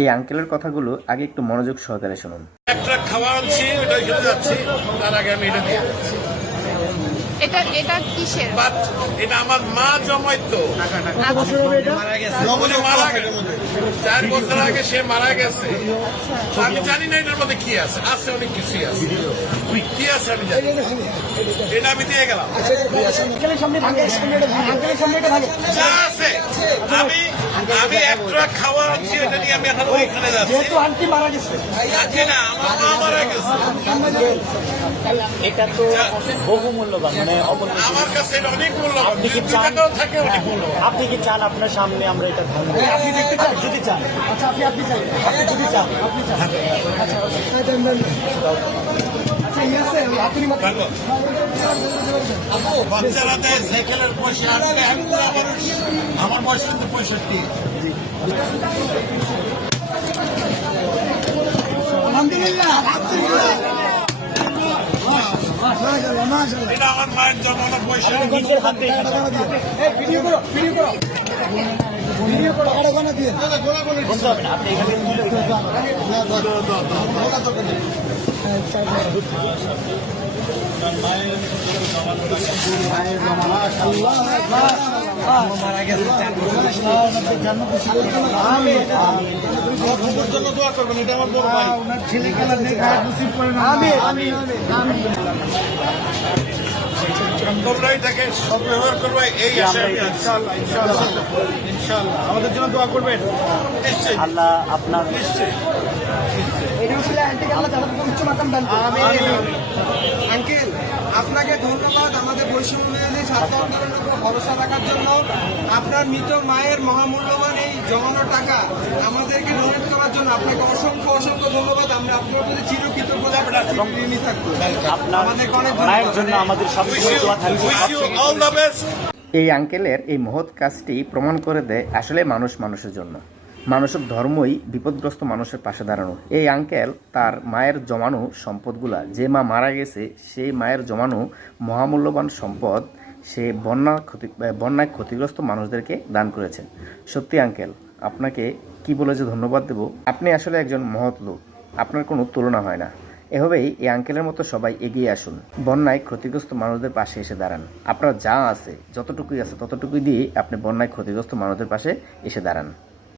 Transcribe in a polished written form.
এই আঙ্কেলের কথাগুলো আগে একটু মনোযোগ সহকারে শুনুন। একটা খাবার আনছি, ওটা খেতে যাচ্ছি, তার আগে আমি এটা দিয়ে যাচ্ছি। এটা কিসের? বাট এটা আমার মা জমাইতো, উনি মারা গেছে 4 বছর আগে, সে মারা গেছে। তো আমি জানি না এটার মধ্যে কি আছে, আছে অনেক কিছুই আছে, কি আছে আমি জানি না। এটা আমি দিয়ে গেলাম, যা আছে আমি একটা খাওয়া আনছি, এটা নিয়ে আমি এখন ওইখানে যাচ্ছি। আন্টি মারা গেছে, আজকে না, আমার মা মারা গেছে। এটা তো বহু মূল্যবান, মানে আমার কাছে এটা অনেক মূল্যবান, আপনি কি 2 চান টাকাও থাকে অনেক মূল্যবান। আপনি কি চান আপনার সামনে আমরা এটা ধারণ করি? আপনি দেখতে চান? যদি চান, আচ্ছা আপনি চান, আপনি যদি চান, আপনি চান, আচ্ছা বাচ্চারা দেয় সাইকেলের পয়সা, আমি বুড়া মানুষ, আমার বয়স কিন্তু 65। এটা আমার মায়ের জমানো পয়সা। নিজের হাতে বলতে হবে না, আপনি এখানে জন্য দোয়া করবেন, এটা আমার বড় ভাই। ছেলে খেলা তোমরা এটাকে সদ্ব্যবহার করবে, এই আশায় আমি আছি। ইনশাআল্লাহ আমাদের জন্য দোয়া করবেন। নিশ্চয়ই আল্লাহ আপনার নিশ্চয়ই। আঙ্কেল, আপনাকে ধন্যবাদ আমাদের বৈষম্য বিরোধী ছাত্র আন্দোলনের উপর ভরসা রাখার জন্য। আপনার মৃত মায়ের মহামূল্যবান এই জমানো টাকা আমাদেরকে ডোনেট করার জন্য আপনাকে অসংখ্য অসংখ্য ধন্যবাদ। আমরা আপনার প্রতি চিরকৃতজ্ঞ থাকবো। আপনার আমাদেরকে অনেক মায়ের জন্য আমাদের সবসময় দোয়া থাকবে। Wish you all the best. এই আঙ্কেলের এই মহৎ কাজটি প্রমাণ করে দেয় আসলে মানুষ মানুষের জন্য, মানসিক ধর্মই বিপদগ্রস্ত মানুষের পাশে দাঁড়ানো। এই আঙ্কেল তার মায়ের জমানো সম্পদগুলা, যে মা মারা গেছে সেই মায়ের জমানো মহামূল্যবান সম্পদ সে বন্যায় ক্ষতিগ্রস্ত মানুষদেরকে দান করেছেন। সত্যি আঙ্কেল, আপনাকে কি বলে যে ধন্যবাদ দেব। আপনি আসলে একজন মহৎ লোক, আপনার কোনো তুলনা হয় না। এভাবেই এই আঙ্কেলের মতো সবাই এগিয়ে আসুন, বন্যায় ক্ষতিগ্রস্ত মানুষদের পাশে এসে দাঁড়ান। আপনার যা আছে, যতটুকুই আছে ততটুকুই দিয়ে আপনি বন্যায় ক্ষতিগ্রস্ত মানুষদের পাশে এসে দাঁড়ান।